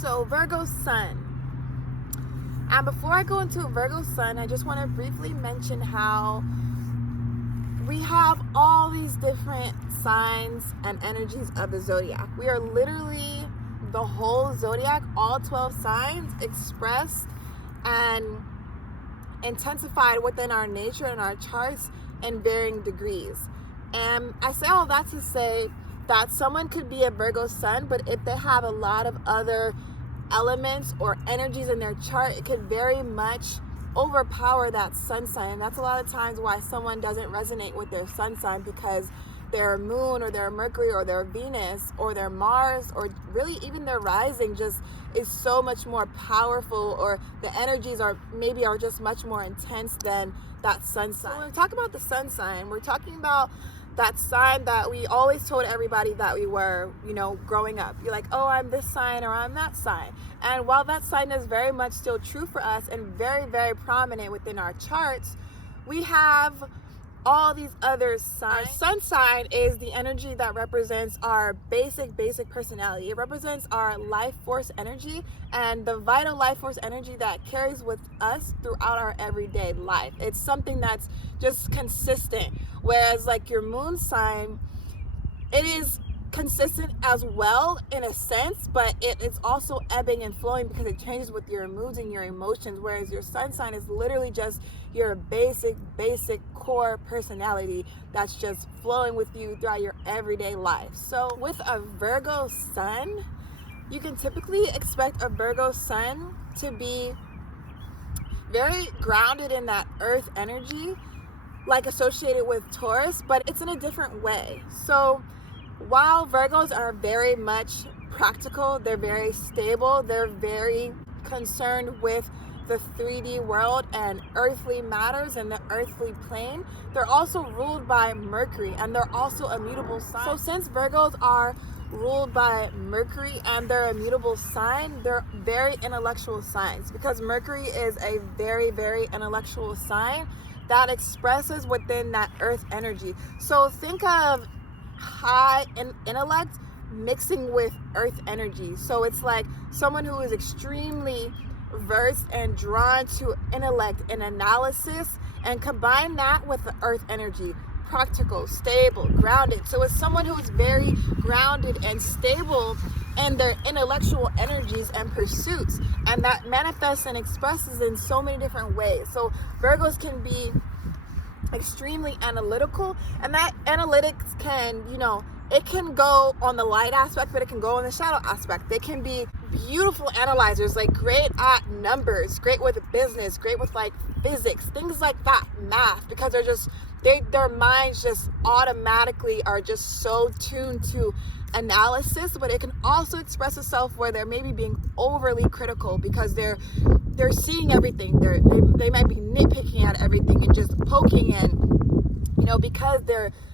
So Virgo Sun. And before I go into Virgo Sun, I just want to briefly mention how we have all these different signs and energies of the zodiac. We are literally the whole zodiac, all 12 signs expressed and intensified within our nature and our charts in varying degrees. And I say all that to say that someone could be a Virgo Sun, but if they have a lot of other elements or energies in their chart, it could very much overpower that sun sign. And that's a lot of times why someone doesn't resonate with their sun sign, because their moon or their Mercury or their Venus or their Mars or really even their rising just is so much more powerful, or the energies are just much more intense than that sun sign. So when we talk about the sun sign, we're talking about that sign that we always told everybody that we were, growing up. You're like, oh, I'm this sign or I'm that sign. And while that sign is very much still true for us and very, very prominent within our charts, we have all these other signs. Our sun sign is the energy that represents our basic personality. It represents our life force energy and the vital life force energy that carries with us throughout our everyday life. It's something that's just consistent. Whereas like your moon sign, it is consistent as well in a sense, but it is also ebbing and flowing because it changes with your moods and your emotions. Whereas your sun sign is literally just your basic core personality that's just flowing with you throughout your everyday life. So with a Virgo Sun, you can typically expect a Virgo Sun to be very grounded in that earth energy, like associated with Taurus, but it's in a different way. So while Virgos are very much practical, they're very stable, they're very concerned with the 3D world and earthly matters and the earthly plane, they're also ruled by Mercury, and they're also a mutable sign. So since Virgos are ruled by Mercury and they're a mutable sign, they're very intellectual signs, because Mercury is a very, very intellectual sign that expresses within that earth energy. So think of high intellect mixing with earth energy. So it's like someone who is extremely versed and drawn to intellect and analysis, and combine that with the earth energy, practical, stable, grounded. So it's someone who is very grounded and stable in their intellectual energies and pursuits, and that manifests and expresses in so many different ways. So Virgos can be extremely analytical, and that analytics can, it can go on the light aspect, but it can go on the shadow aspect. They can be beautiful analyzers, like great at numbers, great with business, great with like physics, things like that, math, because their minds just automatically are just so tuned to analysis. But it can also express itself where they're maybe being overly critical, because they're seeing everything. They might be nitpicking at everything and just poking, and because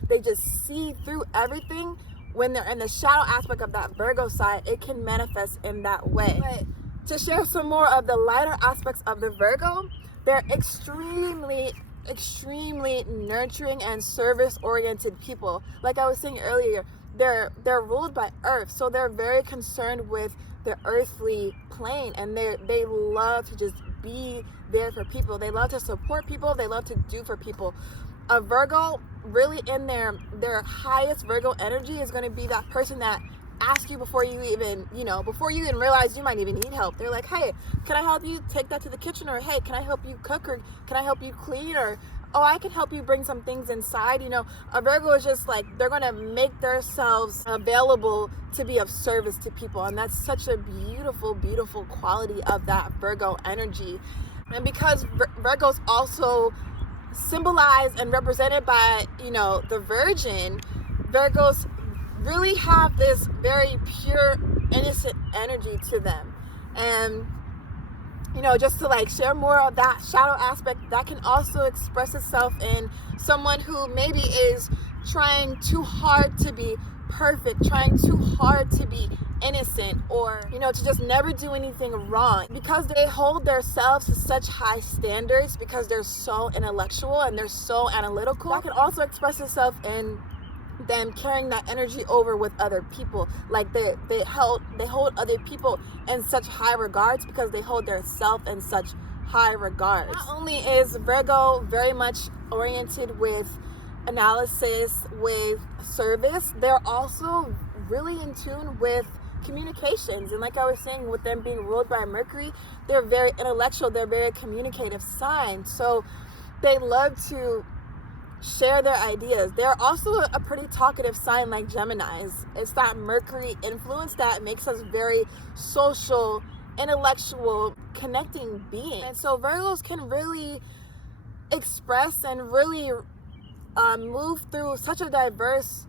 they just see through everything. When they're in the shadow aspect of that Virgo side, it can manifest in that way. But to share some more of the lighter aspects of the Virgo, they're extremely nurturing and service-oriented people. Like I was saying earlier, they're ruled by Earth, so they're very concerned with the earthly plane, and they love to just be there for people. They love to support people. They love to do for people. A Virgo, really in their highest Virgo energy, is going to be that person that asks you before you even realize you might even need help. They're like, hey, can I help you take that to the kitchen? Or hey, can I help you cook? Or can I help you clean? Or oh, I can help you bring some things inside. A Virgo is just like, they're going to make themselves available to be of service to people. And that's such a beautiful quality of that Virgo energy. And because Virgos also symbolized and represented by the Virgin, Virgos really have this very pure, innocent energy to them. And just to like share more of that shadow aspect, that can also express itself in someone who maybe is trying too hard to be perfect, trying too hard to be innocent, or to just never do anything wrong, because they hold themselves to such high standards, because they're so intellectual and they're so analytical. That can also express itself in them carrying that energy over with other people. Like they hold other people in such high regards because they hold their self in such high regards. Not only is Virgo very much oriented with analysis, with service, they're also really in tune with communications. And like I was saying, with them being ruled by Mercury, they're very intellectual, they're very communicative sign. So they love to share their ideas. They're also a pretty talkative sign like Geminis. It's that Mercury influence that makes us very social, intellectual, connecting beings. And so Virgos can really express and really move through such a diverse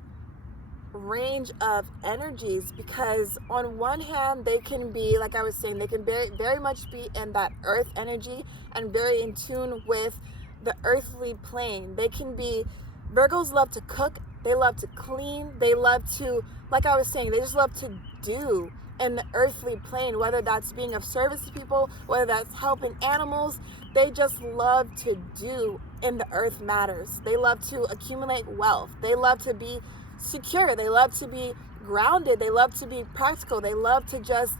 range of energies, because on one hand they can be, like I was saying, they can very much be in that earth energy and very in tune with the earthly plane. They can be, Virgos love to cook, they love to clean, they love to, like I was saying, they just love to do in the earthly plane, whether that's being of service to people, whether that's helping animals. They just love to do in the earth matters. They love to accumulate wealth. They love to be secure. They love to be grounded. They love to be practical. They love to just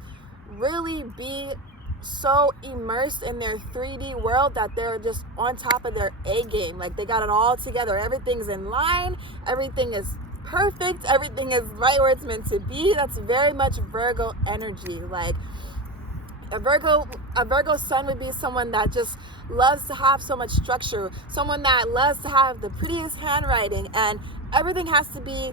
really be so immersed in their 3D world that they're just on top of their A game. Like they got it all together. Everything's in line. Everything is perfect. Everything is right where it's meant to be. That's very much Virgo energy. Like a Virgo sun would be someone that just loves to have so much structure, someone that loves to have the prettiest handwriting, and everything has to be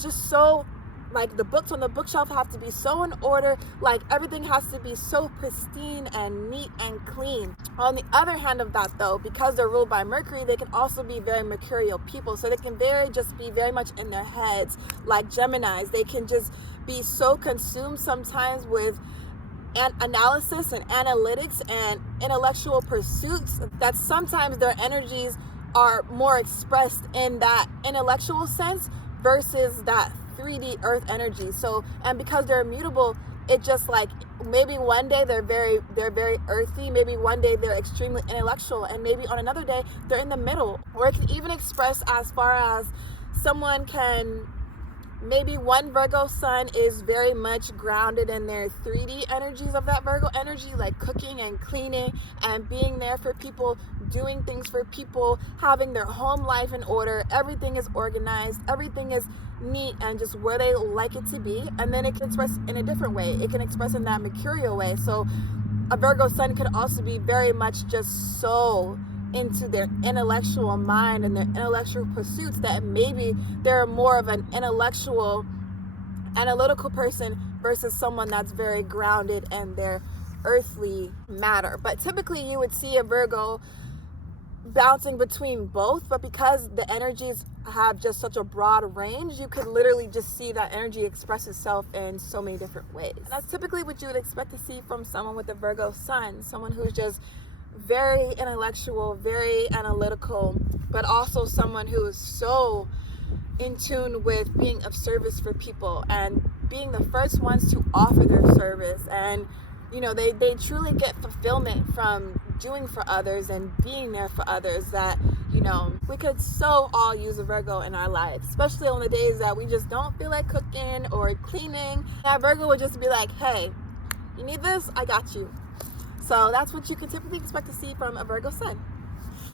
just so, like the books on the bookshelf have to be so in order, like everything has to be so pristine and neat and clean. On the other hand of that though, because they're ruled by Mercury, they can also be very mercurial people, so they can be very much in their heads. Like Geminis, they can just be so consumed sometimes with analysis and analytics and intellectual pursuits that sometimes their energies are more expressed in that intellectual sense versus that 3D earth energy. So, and because they're immutable, it just like maybe one day they're very earthy, maybe one day they're extremely intellectual, and maybe on another day they're in the middle. Or it can even express as far as someone can, maybe one Virgo sun is very much grounded in their 3D energies of that Virgo energy, like cooking and cleaning and being there for people, doing things for people, having their home life in order. Everything is organized, everything is neat and just where they like it to be. And then it can express in a different way. It can express in that mercurial way. So a Virgo sun could also be very much just so into their intellectual mind and their intellectual pursuits that maybe they're more of an intellectual, analytical person versus someone that's very grounded in their earthly matter. But typically you would see a Virgo bouncing between both, but because the energies have just such a broad range, you could literally just see that energy express itself in so many different ways. And that's typically what you would expect to see from someone with a Virgo sun, someone who's just very intellectual, very analytical, but also someone who is so in tune with being of service for people and being the first ones to offer their service. And you know, they truly get fulfillment from doing for others and being there for others. That, you know, we could so all use a Virgo in our lives, especially on the days that we just don't feel like cooking or cleaning. That Virgo would just be like, hey, you need this? I got you. So that's what you can typically expect to see from a Virgo sun.